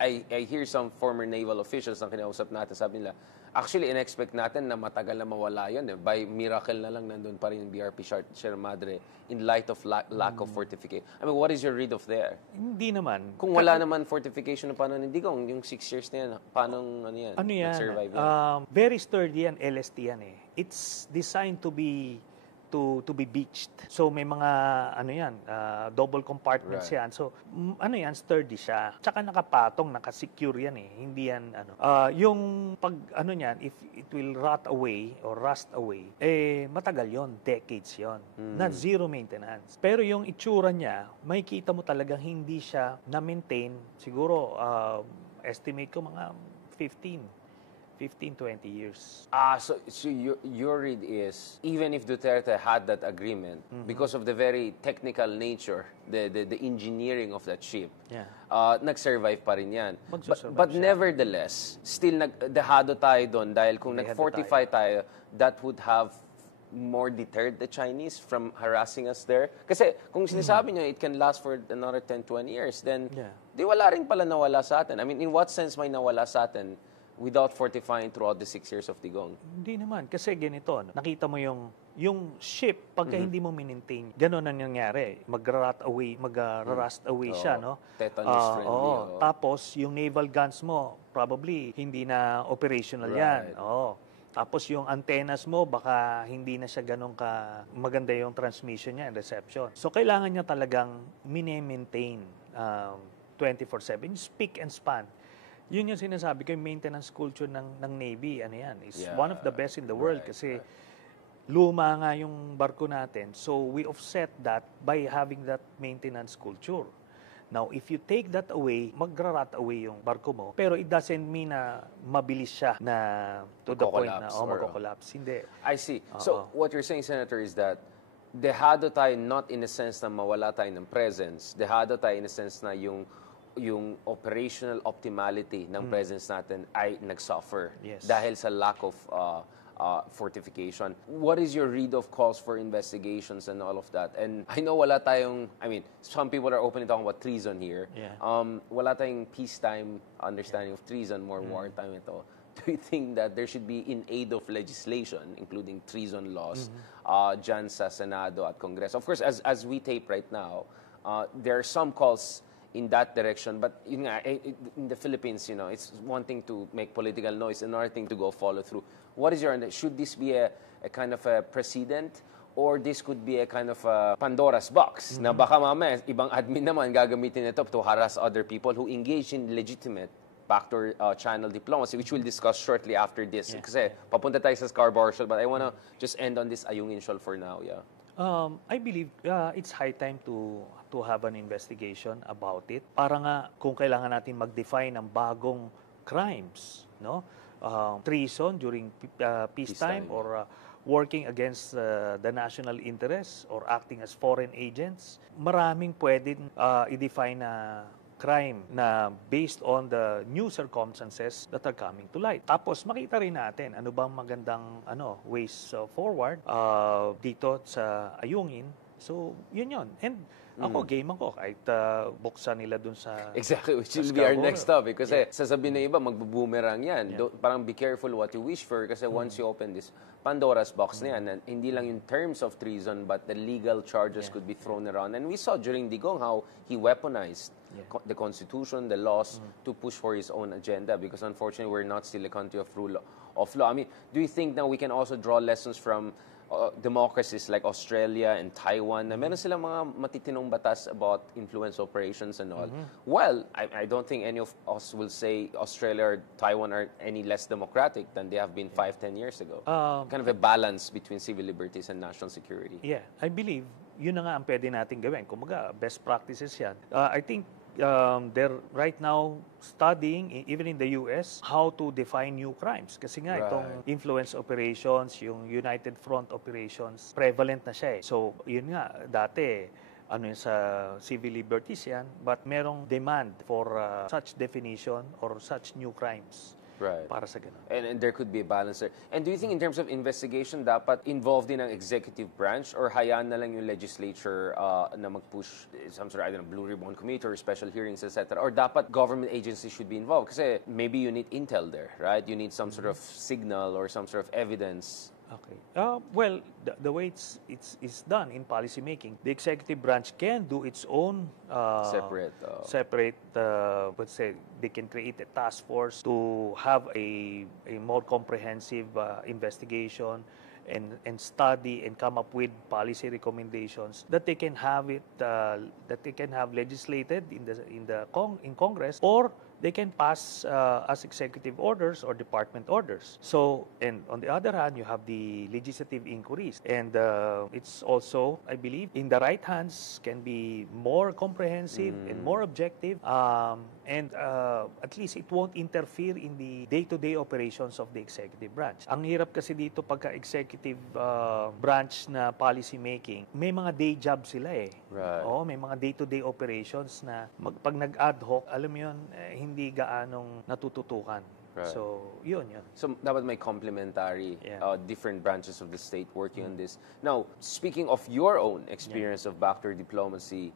I hear some former naval officials na kinausap natin, sabi nila, actually, in-expect natin na matagal na mawala yun. By miracle na lang nandun pa rin yung BRP Sierra Madre in light of lack of fortification. I mean, what is your read of there? Hindi naman. Kung wala naman fortification na paano hindi kung yung 6 years na yan, paano ano yan? Ano yan? Nag-survive yan? Very sturdy yan, LST yan eh. It's designed to be beached. So may mga ano yan, double compartments yan. So ano yan, sturdy siya. Tsaka nakapatong, nakasecure yan eh. Hindi yan ano. Yung pag ano niyan, if it will rot away or rust away, matagal yon, decades yon. Not zero maintenance. Pero yung itsura niya, makikita mo talagang hindi siya na-maintain. Siguro estimate ko mga 15-20 years. So your read is, even if Duterte had that agreement, because of the very technical nature, the engineering of that ship, nag-survive pa rin yan. But nevertheless, still dehado tayo doon dahil kung nag-fortify tayo, that would have more deterred the Chinese from harassing us there. Kasi kung sinasabi nyo, it can last for another 10-20 years, then di wala rin pala nawala sa atin. I mean, in what sense may nawala sa atin without fortifying throughout the 6 years of Digong? Hindi naman. Kasi ganito, nakita mo yung ship, pagka hindi mo maintain, gano'n ang nangyari. Mag-rust away siya, no? Tetanus friendly. Tapos, yung naval guns mo, probably, hindi na operational yan. Tapos, yung antennas mo, baka hindi na siya gano'n ka maganda yung transmission niya and reception. So, kailangan niya talagang mini-maintain 24/7. Speak and span. Yun yung sinasabi ko, yung maintenance culture ng Navy, ano yan, is one of the best in the world kasi luma nga yung barko natin. So we offset that by having that maintenance culture. Now, if you take that away, magra-rot away yung barko mo, pero it doesn't mean na mabilis siya na to the point na magko-collapse. Hindi. I see. So what you're saying, Senator, is that dehado tayo not in a sense na mawala tayo ng presence, dehado tayo in a sense na yung operational optimality ng presence natin ay nag-suffer dahil sa lack of fortification. What is your read of calls for investigations and all of that? And I know wala tayong, I mean, some people are openly talking about treason here. Wala tayong peacetime understanding of treason, more wartime ito. Do you think that there should be in aid of legislation, including treason laws, dyan sa Senado at Congress? Of course, as we tape right now, there are some calls in that direction, but in the Philippines, you know, it's one thing to make political noise, another thing to go follow through. What is your, should this be a kind of a precedent, or this could be a kind of a Pandora's box, na baka mamaya ibang admin naman gagamitin ito to harass other people who engage in legitimate backdoor channel diplomacy, which we'll discuss shortly after this. Kasi papunta tayo sa Scarborough Shoal, but I want to just end on this Ayungin Shoal for now. I believe it's high time to have an investigation about it. Para nga kung kailangan natin mag-define ng bagong crimes, no? Treason during peacetime or working against the national interests or acting as foreign agents. Maraming pwedeng i-define na crime na based on the new circumstances that are coming to light. Tapos makita rin natin ano bang magandang ways forward dito sa Ayungin. So, yun. And ako, game ako. Kahit buksan nila dun sa exactly, which will be our next topic. Kasi sasabihin na iba, magbo-boomerang yan. Parang be careful what you wish for kasi once you open this Pandora's box na yan, and hindi lang in terms of treason, but the legal charges could be thrown around. And we saw during Digong how he weaponized the Constitution, the laws, to push for his own agenda because unfortunately we're not still a country of rule of law. I mean, do you think now we can also draw lessons from democracies like Australia and Taiwan na meron silang mga matitinong batas about influence operations and all? Well, I don't think any of us will say Australia or Taiwan are any less democratic than they have been 5-10 years ago. Kind of a balance between civil liberties and national security. Yeah, I believe yun na nga ang pwede natin gawin. Kumaga, best practices yan. I think they're right now studying, even in the US, how to define new crimes. Kasi nga, itong influence operations, yung United Front operations, prevalent na siya eh. So, yun nga, dati, sa civil liberties yan, but merong demand for such definition or such new crimes. Right. para sa ganun. And there could be a balance there. And do you think in terms of investigation, dapat involved din ang executive branch or hayaan na lang yung legislature na mag-push some sort of, I don't know, Blue Ribbon Committee or special hearings, etc. Or dapat government agencies should be involved? Kasi maybe you need intel there, right? You need some sort of signal or some sort of evidence. Okay. Well, the way it's done in policy making, the executive branch can do its own separate. Let's say they can create a task force to have a more comprehensive investigation and study and come up with policy recommendations that they can have legislated in Congress, or they can pass as executive orders or department orders. So, and on the other hand, you have the legislative inquiries. And it's also, I believe, in the right hands can be more comprehensive and more objective. And at least it won't interfere in the day-to-day operations of the executive branch. Ang hirap kasi dito pagka executive branch na policy making, may mga day job sila eh. Right. Oo, may mga day-to-day operations na pag nag-ad hoc, alam mo yun, hindi gaanong natututukan. Right. So, yun. So, dapat may complementary different branches of the state working on this. Now, speaking of your own experience of backdoor diplomacy,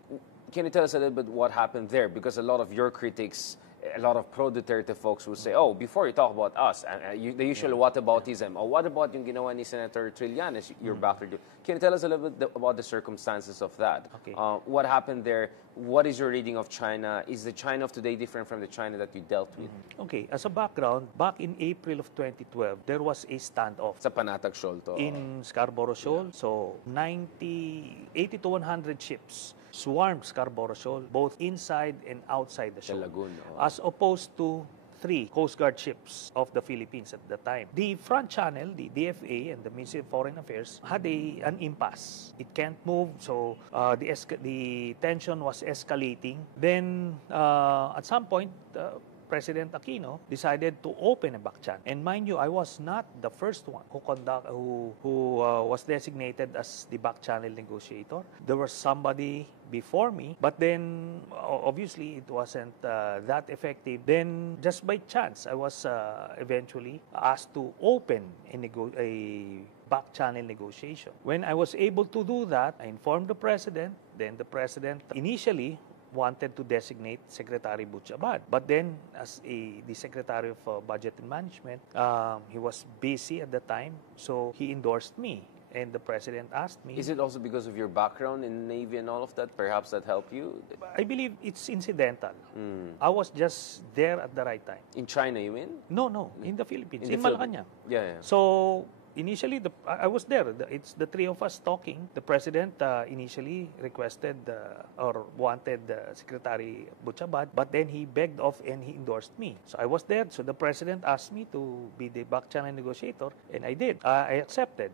can you tell us a little bit what happened there? Because a lot of your critics, a lot of pro-Duterte folks will say, oh, before you talk about us, the usual whataboutism, or what about yung ginawa ni Senator Trillanes, your backdoor? Can you tell us a little bit about the circumstances of that? Okay. What happened there? What is your reading of China? Is the China of today different from the China that you dealt with? Okay, as a background, back in April of 2012, there was a standoff Sa Panatag Shoal to. in Scarborough Shoal. So, 80 to 100 ships swarmed Scarborough Shoal, both inside and outside the Sa shoal. Lagoon. As opposed to 3 Coast Guard ships of the Philippines at the time. The front channel, the DFA and the Ministry of Foreign Affairs, had an impasse. It can't move, so the tension was escalating. Then, at some point, President Aquino decided to open a back channel. And mind you, I was not the first one who was designated as the back channel negotiator. There was somebody before me, but then obviously it wasn't that effective. Then just by chance, I was eventually asked to open a back channel negotiation. When I was able to do that, I informed the President. Then the President initially wanted to designate Secretary Butch Abad. But then, as the Secretary of Budget and Management, he was busy at the time, so he endorsed me. And the President asked me... Is it also because of your background in Navy and all of that? Perhaps that helped you? I believe it's incidental. I was just there at the right time. In China, you mean? No, in the Philippines, in the Malacanang. Yeah. So, initially, I was there. It's the three of us talking. The President initially requested or wanted Secretary Butch Abad, but then he begged off and he endorsed me. So I was there. So the President asked me to be the back channel negotiator, and I did. I accepted.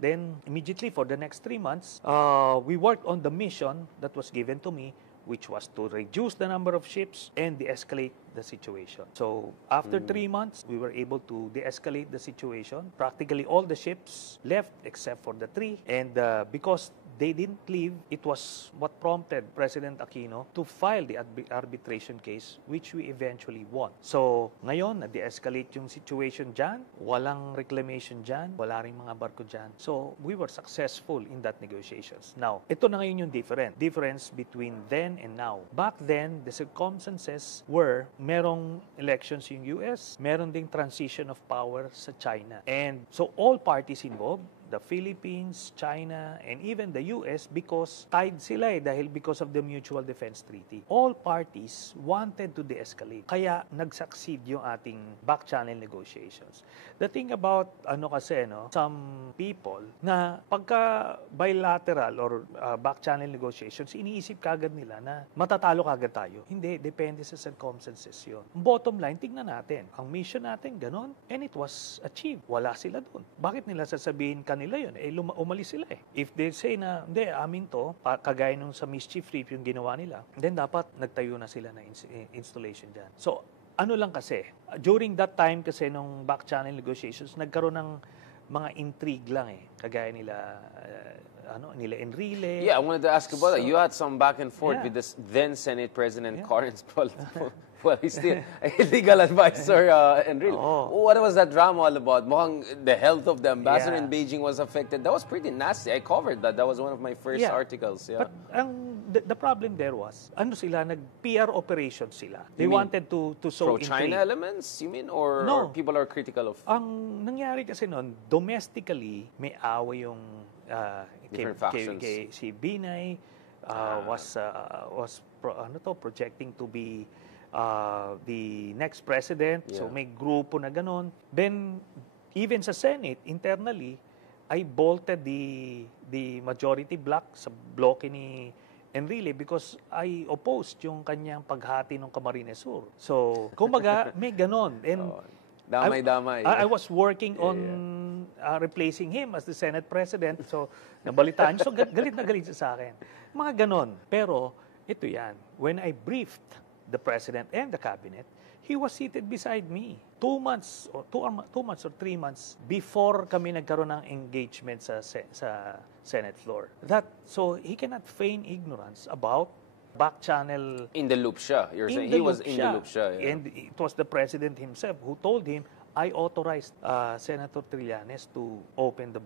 Then immediately for the next 3 months, we worked on the mission that was given to me, which was to reduce the number of ships and de-escalate the situation. So, after 3 months, we were able to de-escalate the situation. Practically all the ships left except for the 3. And because they didn't leave, it was what prompted President Aquino to file the arbitration case, which we eventually won. So, ngayon, na-de-escalate yung situation dyan. Walang reclamation dyan. Wala ring mga barko dyan. So, we were successful in that negotiations. Now, ito na ngayon yung difference between then and now. Back then, the circumstances were merong elections yung US, meron ding transition of power sa China. And so, all parties involved, the Philippines, China, and even the US, because tied sila because of the Mutual Defense Treaty. All parties wanted to de-escalate. Kaya nag-succeed yung ating back channel negotiations. The thing about some people na pagka bilateral or back channel negotiations, iniisip kagad nila na matatalo kagad tayo. Hindi, depende sa circumstances yun. Bottom line, tignan natin. Ang mission natin, ganon, and it was achieved. Wala sila dun. Bakit nila sasabihin nila yun, umalis sila eh. If they say na, hindi, amin to, kagaya nung sa Mischief Reef yung ginawa nila, then dapat nagtayo na sila na installation dyan. So, ano lang kasi, during that time kasi nung back channel negotiations, nagkaroon ng mga intrigue lang eh. Kagaya nila, nila Enrile. Yeah, I wanted to ask about that. You had some back and forth with the then Senate President Corinne Paul. Well, he's still a legal advisor, Enril. Oo. What was that drama all about? Mukhang the health of the ambassador Yeah. in Beijing was affected. That was pretty nasty. I covered that. That was one of my first Yeah. articles. Yeah. But the problem there was, nag-PR operation sila. They You mean wanted to sow Pro-China intrigue. elements, you mean? Or, No. or people are critical of Ang nangyari kasi noon, domestically, may away yung Different factions. si Binay projecting to be the next president. So Yeah. may grupo na ganon. Then, even sa Senate, internally, I bolted the majority block sa bloke ni Enrile because I opposed yung kanyang paghati ng Camarines Sur. So, kumbaga, may ganon. And damay-damay. I was working on replacing him as the Senate President. So, nabalitaan. So, galit na galit siya sa akin. Mga ganon. Pero, ito yan. When I briefed the President and the Cabinet, he was seated beside me 2 months or 3 months before kami nagkaroon ng engagement sa Senate floor. So, he cannot feign ignorance about back channel. In the loop siya. You're saying he was in the loop siya. Yeah. And it was the President himself who told him, I authorized Senator Trillanes to open the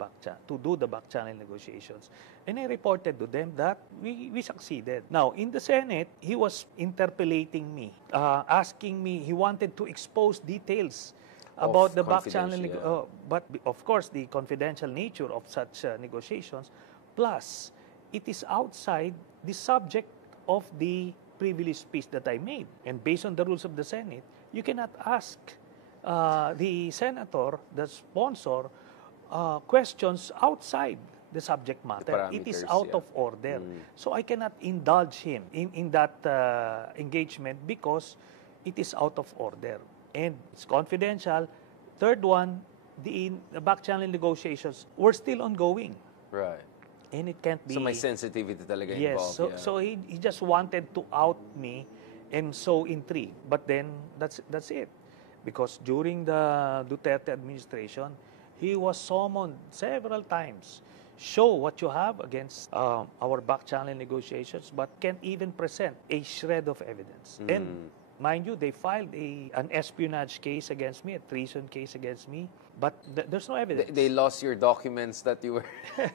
to do the back channel negotiations. And I reported to them that we succeeded. Now, in the Senate, he was interpellating me, asking me, he wanted to expose details about the back channel. But of course, the confidential nature of such negotiations, plus it is outside the subject of the privilege speech that I made. And based on the rules of the Senate, you cannot ask the senator, the sponsor, questions outside the subject matter. It is out of order. So I cannot indulge him in that engagement because it is out of order. And it's confidential. Third one, the back channel negotiations were still ongoing. Right. And it can't be... So may sensitivity talaga yes, involved. so he just wanted to out me and sow intrigue. But then, that's it. Because during the Duterte administration, he was summoned several times. Show what you have against our back channel negotiations, but can't even present a shred of evidence. And mind you, they filed an espionage case against me, a treason case against me, but there's no evidence. They lost your documents that you were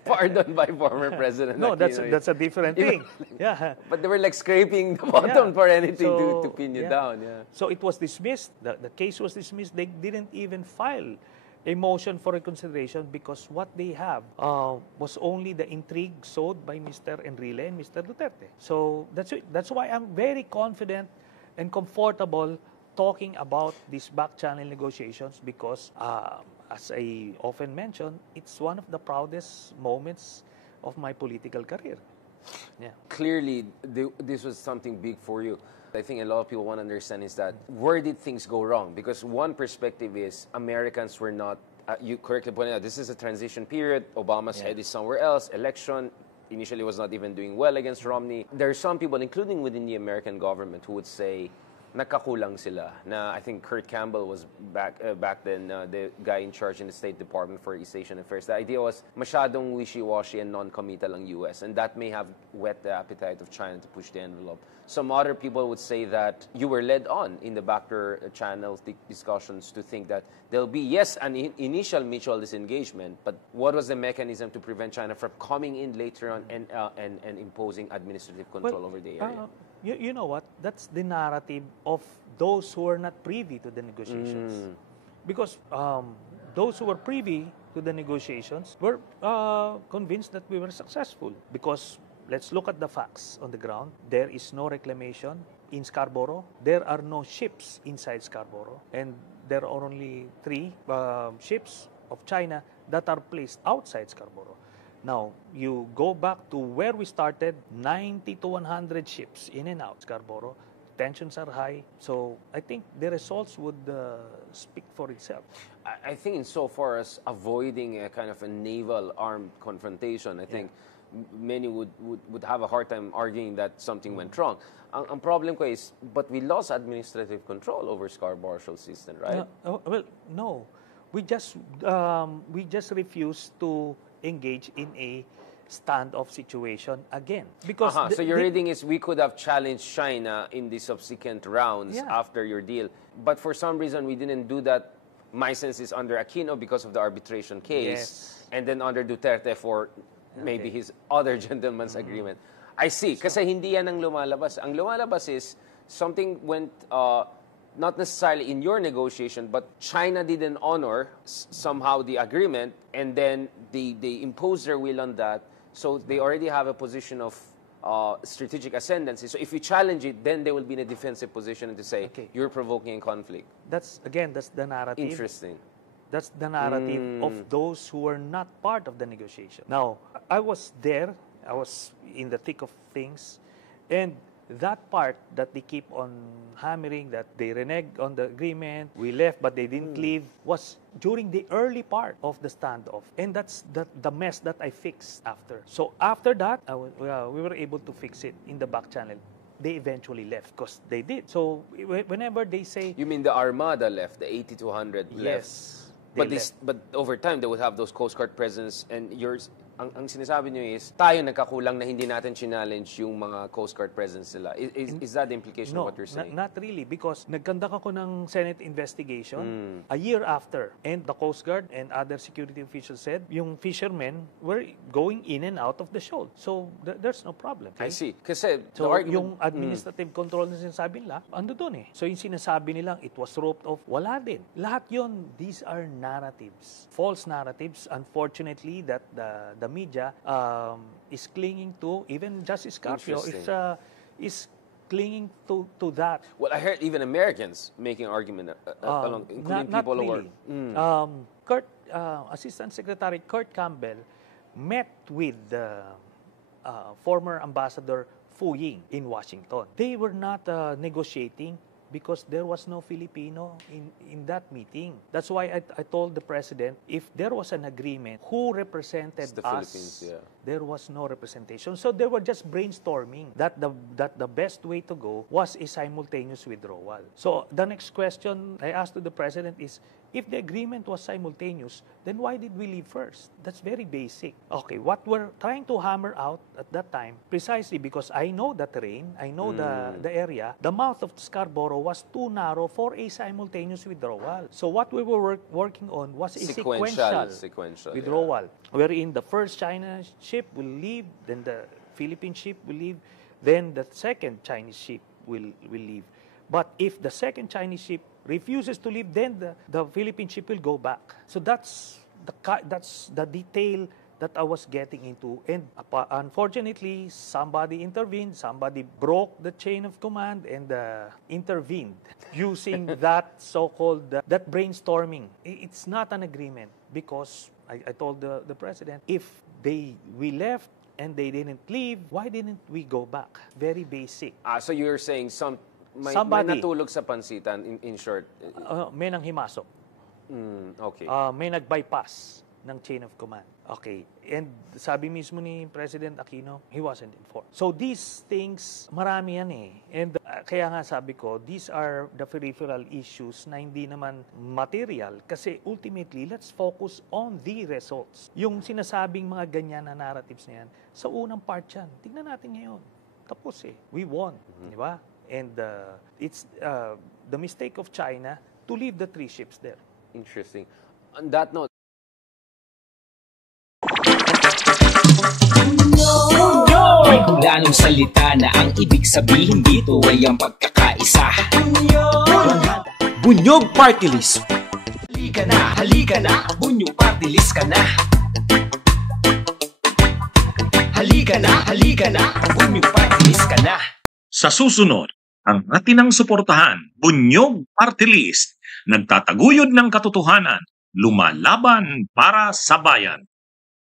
pardoned by former President No, Aquino. that's a different thing. Yeah. But they were like scraping the bottom for anything to pin you down. Yeah. So it was dismissed. The case was dismissed. They didn't even file a motion for reconsideration because what they have was only the intrigue sowed by Mr. Enrile and Mr. Duterte. So that's why I'm very confident and comfortable talking about these back channel negotiations because, as I often mention, it's one of the proudest moments of my political career. Yeah. Clearly, this was something big for you. I think a lot of people want to understand is that where did things go wrong? Because one perspective is Americans were not, you correctly pointed out, this is a transition period. Obama's head is somewhere else. Election initially was not even doing well against Romney. There are some people, including within the American government, who would say, nakakulang sila. Na I think Kurt Campbell was back then, the guy in charge in the State Department for East Asian Affairs. The idea was masyadong wishy-washy and non-committal ang US, and that may have whet the appetite of China to push the envelope. Some other people would say that you were led on in the backer channel discussions to think that there'll be, yes, an initial mutual disengagement, but what was the mechanism to prevent China from coming in later on and imposing administrative control over the area? You know what? That's the narrative of those who are not privy to the negotiations. Because those who were privy to the negotiations were convinced that we were successful. Because let's look at the facts on the ground. There is no reclamation in Scarborough. There are no ships inside Scarborough. And there are only 3 ships of China that are placed outside Scarborough. Now, you go back to where we started, 90 to 100 ships in and out Scarborough. Tensions are high. So I think the results would speak for itself. I think insofar as avoiding a kind of a naval armed confrontation, I think many would have a hard time arguing that something went wrong. Ang problem ko is, but we lost administrative control over Scarborough System, right? Well, no. We just refused to engage in a standoff situation again. Because So your reading is we could have challenged China in the subsequent rounds Yeah. after your deal. But for some reason, we didn't do that. My sense is under Aquino because of the arbitration case. Yes. And then under Duterte for maybe his other gentleman's agreement. I see. Kasi hindi yan ang lumalabas. Ang lumalabas is something went not necessarily in your negotiation, but China didn't honor somehow the agreement, and then they imposed their will on that. So they already have a position of strategic ascendancy. So if you challenge it, then they will be in a defensive position to say, Okay. you're provoking a conflict. that's the narrative. Interesting. That's the narrative of those who were not part of the negotiation. Now, I was there. I was in the thick of things. And that part that they keep on hammering, that they reneged on the agreement, we left but they didn't leave, was during the early part of the standoff. And that's the mess that I fixed after. So after that, we were able to fix it in the back channel. They eventually left because they did. So whenever they say, You mean the Armada left, the 80-200 left? yes, But they this, but over time, they would have those Coast Guard presence, and yours, ang sinasabi nyo is, tayo nagkakulang na hindi natin challenge yung mga Coast Guard presence nila. Is that the implication of what you're saying? Not really, because nagkandak ako ng Senate investigation a year after, and the Coast Guard and other security officials said yung fishermen were going in and out of the shoal. So there's no problem. I see. Kasi So the argument, yung administrative control na sinasabi nila, ando doon eh. So yung sinasabi nilang it was roped off, wala din. Lahat yun, these are narratives. False narratives, unfortunately, that the media is clinging to. Even Justice Carpio is clinging to that. well, I heard even Americans making argument along, including Not people really. who were... Assistant Secretary Kurt Campbell met with the former Ambassador Fu Ying in Washington. They were not negotiating because there was no Filipino in that meeting. That's why I told the President, if there was an agreement, who represented It's the us? Philippines, yeah. There was no representation. So they were just brainstorming that the best way to go was a simultaneous withdrawal. So the next question I asked to the President is, if the agreement was simultaneous, then why did we leave first? That's very basic. Okay, what we're trying to hammer out at that time, precisely because I know the terrain, I know the area, the mouth of Scarborough was too narrow for a simultaneous withdrawal. So what we were working on was a sequential withdrawal, wherein the first China ship will leave, then the Philippine ship will leave, then the second Chinese ship will leave. But if the second Chinese ship refuses to leave, then the Philippine ship will go back. So that's the detail that I was getting into. And unfortunately, somebody intervened, somebody broke the chain of command and intervened using that so-called, that brainstorming. It's not an agreement because I told the President, if we left and they didn't leave, why didn't we go back? Very basic. So you're saying may Somebody. natulog sa pansitan, in short. May nang himasok. Okay. May nag-bypass ng chain of command. Okay. And sabi mismo ni President Aquino, he wasn't informed. So these things, marami yan eh. And kaya nga sabi ko, these are the peripheral issues na hindi naman material. Kasi ultimately, let's focus on the results. Yung sinasabing mga ganyan na narratives na yan, sa unang part yan, tignan natin ngayon. Tapos eh. We won. Di ba? And it's the mistake of China to leave the 3 ships there. Interesting. On that note, May hulanong salita na ang ibig sabihin dito ay ang pagkakaisa. Bunyog Party List. Halika na, Bunyog Party List ka na. Halika na, Bunyog Party List ka na. Sa susunod, ang atinang suportahan, Bunyog Party List, nagtataguyod ng katotohanan, lumalaban para sa bayan.